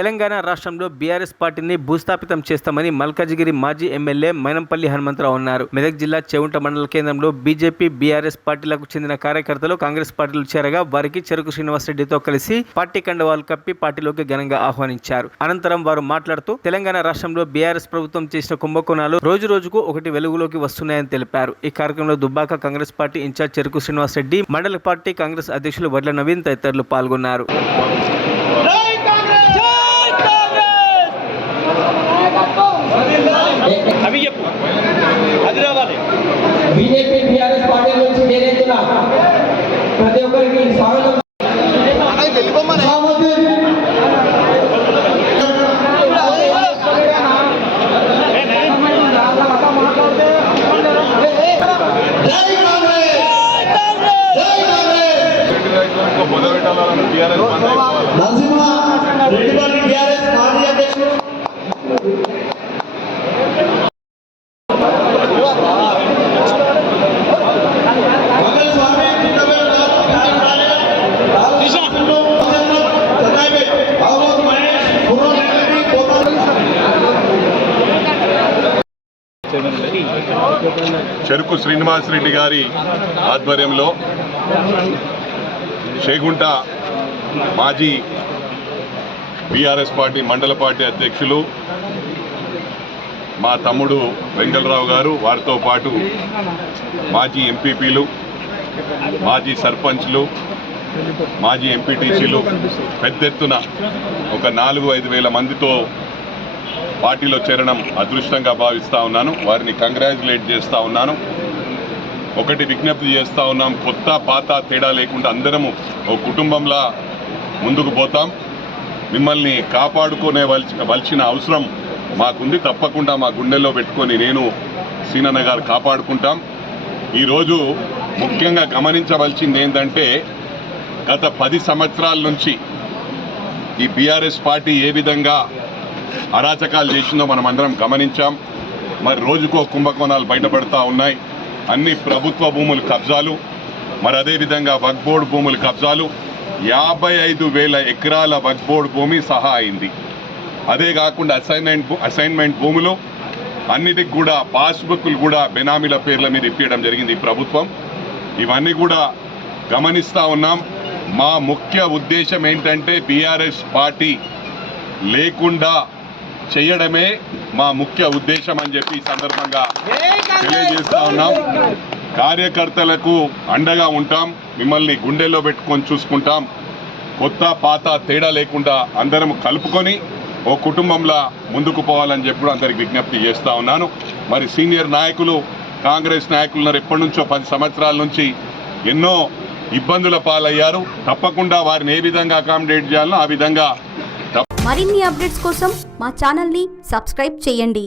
తెలంగాణ రాష్ట్రంలో బీఆర్ఎస్ పార్టీని భూస్థాపితం చేస్తామని మల్కాజిగిరి మాజీ ఎమ్మెల్యే మైనంపల్లి హనుమంతరావు అన్నారు. మెదక్ జిల్లా చెవుంట మండల కేంద్రంలో బీజేపీ బీఆర్ఎస్ పార్టీలకు చెందిన కార్యకర్తలు కాంగ్రెస్ పార్టీలో చేరగా వారికి చెరుకు శ్రీనివాసరెడ్డితో కలిసి పార్టీ కండవాలు కప్పి పార్టీలోకి ఘనంగా ఆహ్వానించారు. అనంతరం వారు మాట్లాడుతూ తెలంగాణ రాష్ట్రంలో బీఆర్ఎస్ ప్రభుత్వం చేసిన కుంభకోణాలు రోజు రోజుకు ఒకటి వెలుగులోకి వస్తున్నాయని తెలిపారు. ఈ కార్యక్రమంలో దుబ్బాక కాంగ్రెస్ పార్టీ ఇన్ఛార్జ్ చెరుకు శ్రీనివాసరెడ్డి, మండల పార్టీ కాంగ్రెస్ అధ్యక్షులు వడ్ల నవీన్ తదితరులు పాల్గొన్నారు. బీజేపీ బీఆర్ఎస్ పార్టీ నుంచి చేరేతున్న ప్రతి ఒక్కరికి స్వాగతం. చెరుకు శ్రీనివాసరెడ్డి గారి ఆధ్వర్యంలో చేగుంట మాజీ బీఆర్ఎస్ పార్టీ మండల పార్టీ అధ్యక్షులు మా తమ్ముడు వెంగళరావు గారు, వారితో పాటు మాజీ ఎంపీపీలు, మాజీ సర్పంచ్లు, మాజీ ఎంపీటీసీలు పెద్ద ఎత్తున ఒక 4-5 వేల మందితో పార్టీలో చేరడం అదృష్టంగా భావిస్తూ ఉన్నాను. వారిని కంగ్రాచులేట్ చేస్తూ ఉన్నాను. ఒకటి విజ్ఞప్తి చేస్తూ ఉన్నాం, కొత్త పాత తేడా లేకుండా అందరము ఒక కుటుంబంలా ముందుకు పోతాం. మిమ్మల్ని కాపాడుకునే వలసిన అవసరం మాకుంది. తప్పకుండా మా గుండెల్లో పెట్టుకొని నేను సీనన్న గారు కాపాడుకుంటాం. ఈరోజు ముఖ్యంగా గమనించవలసింది ఏంటంటే, గత 10 సంవత్సరాల నుంచి ఈ బీఆర్ఎస్ పార్టీ ఏ విధంగా అరాచకాలు చేసిందో మనం అందరం గమనించాం. మరి రోజుకో కుంభకోణాలు బయటపడుతూ ఉన్నాయి. అన్ని ప్రభుత్వ భూములు కబ్జాలు, మరి అదేవిధంగా వక్ఫ్ బోర్డు భూములు కబ్జాలు, 55,000 ఎకరాల వక్ఫ్ బోర్డు భూమి సహా అయింది. అదే కాకుండా అసైన్మెంట్ భూములు అన్నిటికి కూడా పాస్బుక్లు కూడా బెనామీల పేర్ల మీద ఇప్పించడం జరిగింది ఈ ప్రభుత్వం. ఇవన్నీ కూడా గమనిస్తూ ఉన్నాం. మా ముఖ్య ఉద్దేశం ఏంటంటే బీఆర్ఎస్ పార్టీ లేకుండా చేయడమే మా ముఖ్య ఉద్దేశం అని చెప్పి ఈ సందర్భంగా తెలియజేస్తూ ఉన్నాం. కార్యకర్తలకు అండగా ఉంటాం, మిమ్మల్ని గుండెల్లో పెట్టుకొని చూసుకుంటాం. కొత్త పాత తేడా లేకుండా అందరం కలుపుకొని ఓ కుటుంబంలా ముందుకు పోవాలని చెప్పి అందరికి విజ్ఞప్తి చేస్తూ ఉన్నాను. మరి సీనియర్ నాయకులు, కాంగ్రెస్ నాయకులు ఎప్పటి నుంచో 10 సంవత్సరాల నుంచి ఎన్నో ఇబ్బందుల పాలయ్యారు. తప్పకుండా వారిని ఏ విధంగా అకామిడేట్ చేయాలో ఆ విధంగా. మరిన్ని అప్డేట్స్ కోసం మా ఛానల్ని సబ్స్క్రైబ్ చేయండి.